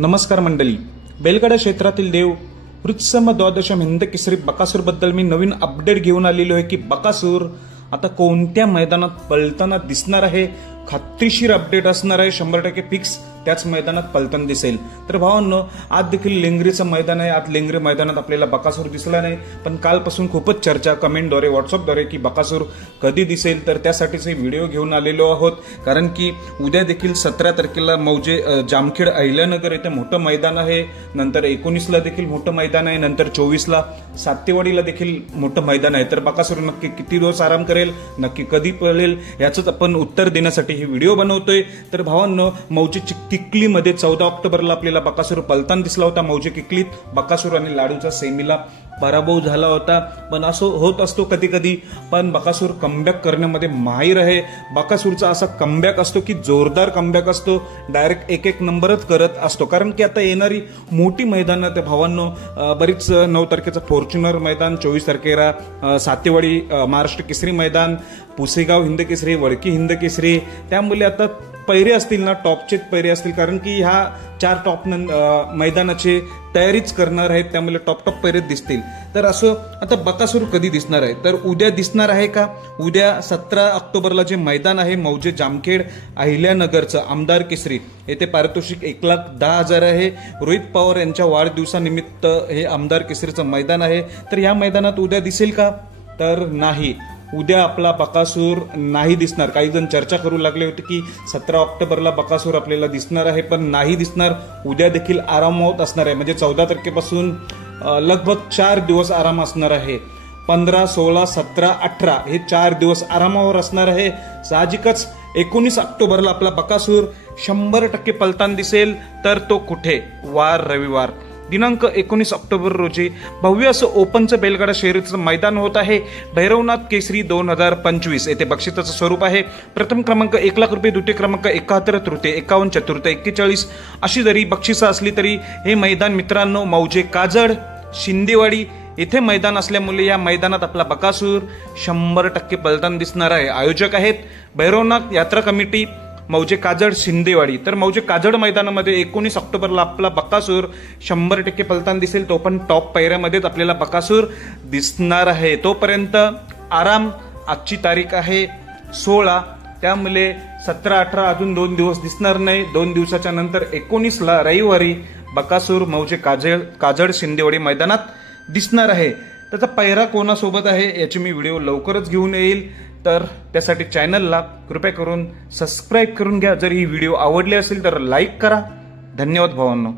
नमस्कार मंडळी, बैलगाडा क्षेत्रातील देव वृत्सम द्वादशम हिंद केसरी बकासूर बद्दल मी नवीन अपडेट घेऊन आलेलो आहे की बकासूर आता कोणत्या मैदानात पळताना दिसणार आहे। खात्रीशीर अपडेट असणार आहे, 100% फिक्स त्याच मैदानात पळताना दिसेल। तर भावांनो, आज देखील लेंगरीचं मैदान आहे। आज लेंगरी मैदानात आपल्याला बकासूर दिसला नाही, पण कालपासून खूपच चर्चा कमेंटद्वारे व्हॉट्सअपद्वारे की बकासूर कधी दिसेल, तर त्यासाठीच हे व्हिडिओ घेऊन आलेलो आहोत। कारण की उद्या देखील 17 तारखेला मौजे जामखेड अहिल्यानगर येथे मोठं मैदान आहे, नंतर 19ला देखील मोठं मैदान आहे, नंतर 24ला सातेवाडीला देखील मोठं मैदान आहे। तर बकासूर नक्की किती दिवस आराम करेल, नक्की कधी पळेल, याचंच आपण उत्तर देण्यासाठी ही व्हिडिओ बनवतोय। तर भावांनो, मौजे किकलीमध्ये 14 ऑक्टोबरला आपल्याला बकासूर पळताना दिसला होता। मौजे किकलीत बकासूर आणि लाडूचा सेमीला पराभव झाला होता, पण असं होत असतो कधी कधी, पण बकासूर कमबॅक करण्यामध्ये माहीर आहे। बकासूरचा असा कमबॅक असतो की जोरदार कमबॅक असतो, डायरेक्ट एक नंबरच करत असतो। कारण की आता येणारी मोठी मैदानात भावांनो, बरीच 9 तारखेचा फॉर्च्युनर मैदान, 24 तारखेला सातेवाडी महाराष्ट्र केसरी मैदान, पुसेगाव हिंद केसरी, वडकी हिंद केसरी, त्यामुळे आता पैरे असतील ना, टॉपचे पैरे असतील। कारण की ह्या 4 टॉप मैदानाची तयारीच करणार आहेत, त्यामुळे टॉप पैरे दिसतील। तर असं आता बकासूर कधी दिसणार आहे, तर उद्या दिसणार आहे का? उद्या 17 ऑक्टोबरला जे मैदान आहे मौजे जामखेड अहिल्यानगरचं आमदार केसरी, येथे पारितोषिक 1,10,000 आहे। रोहित पवार यांच्या वाढदिवसानिमित्त हे आमदार केसरीचं मैदान आहे। तर या मैदानात उद्या दिसेल का? तर नाही, उद्या आपला बकासूर नाही दिसणार। काही जण चर्चा करू लागले होते की 17 ऑक्टोबरला बकासूर आपल्याला दिसणार आहे, पण नाही दिसणार। उद्या देखील आरामात असणार आहे, म्हणजे 14 तारखेपासून लगभग 4 दिवस आराम असणार आहे। 15, 16, 17, 18 हे 4 दिवस आरामावर असणार आहे। साहजिकच 19 ऑक्टोबरला आपला बकासूर 100% पळताना दिसेल। तर तो कुठे? वार रविवार दिनांक 19 ऑक्टोबर रोजी भव्य असं ओपनचं बैलगाडा शर्यतीचं मैदान होत आहे। भैरवनाथ केसरी 2025 येथे बक्षिसाचं स्वरूप आहे प्रथम क्रमांक 1 लाख रुपये, द्वितीय क्रमांक 71, तृतीय 51, चतुर्थ 41 अशी जरी बक्षिसं असली तरी हे मैदान मित्रांनो मौजे काजड शिंदेवाडी येथे मैदान असल्यामुळे या मैदानात आपला बकासूर 100% पळताना दिसणार आहे। आयोजक आहेत भैरवनाथ यात्रा कमिटी, मौजे काजड शिंदेवाडी। तर मौजे काजड मैदानामध्ये 19 ऑक्टोबरला आपला बकासूर 100% पळताना दिसेल, तो पण टॉप पैऱ्यामध्येच आपल्याला बकासूर दिसणार आहे। तोपर्यंत आराम। आजची तारीख आहे 16, त्यामुळे 17, 18 अजून 2 दिवस दिसणार नाही। 2 दिवसाच्या नंतर 19ला रविवारी बकासूर मौजे काजड शिंदेवाडी मैदानात दिसणार आहे। त्याचा पैरा कोणासोबत आहे याची मी व्हिडिओ लवकरच घेऊन येईल, तर त्यासाठी चॅनलला कृपया करून सबस्क्राईब करून घ्या। जर ही व्हिडिओ आवडली असेल तर लाईक करा। धन्यवाद भावांनो।